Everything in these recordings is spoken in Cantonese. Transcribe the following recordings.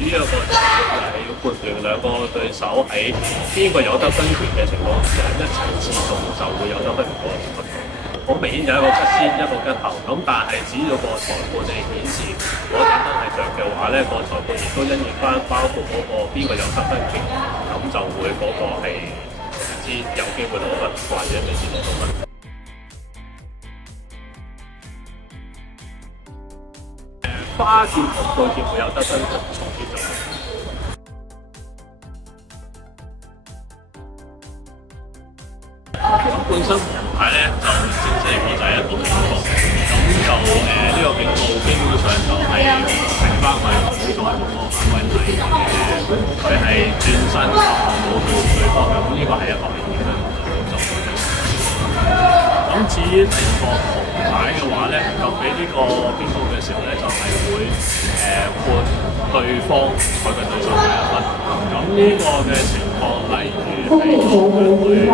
主要個就係要判斷兩個對手喺邊個有得分權嘅情況之下，一齊自動就會有得分權嗰個情況。好明顯有一個吉先，一個吉後，咁但係只要個裁判嚟顯示嗰盞燈係着嘅話咧，個裁判亦都因應翻包括嗰個邊個有得分權，咁就會嗰個係唔知有機會攞分，或者未必攞到分。花劍同對劍會有得分同重疊就咁本身黃牌咧就正式嚟講就係一個警告，咁就呢個警告基本上就係睇翻佢主裁判嗰個犯規例佢係轉身冇對對方嘅，咁呢個係一個明顯嘅動作。咁至於第二個紅牌嘅話咧，咁俾呢個警告嘅時候咧，就係會判對方佢嘅對手第一分。咁呢個嘅情況，例如係佢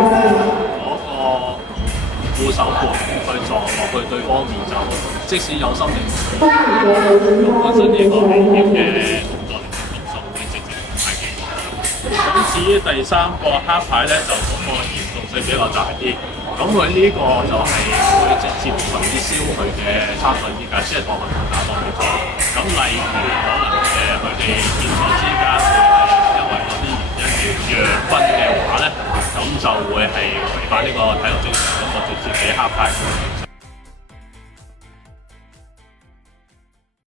護手盤去撞落去對方面就，即使有心理咁本身呢個危險嘅動作嚟講，就會直接紅牌警告。咁至於第三個黑牌咧，就嗰個嚴重性比較大啲。咁佢呢個就係會直接取消佢嘅參賽資格，即係當佢唔打當比賽。咁例如可能佢哋競賽之間因為嗰啲原因要讓分嘅話咧，咁就會係違反呢個體育精神，咁就直接俾黑牌。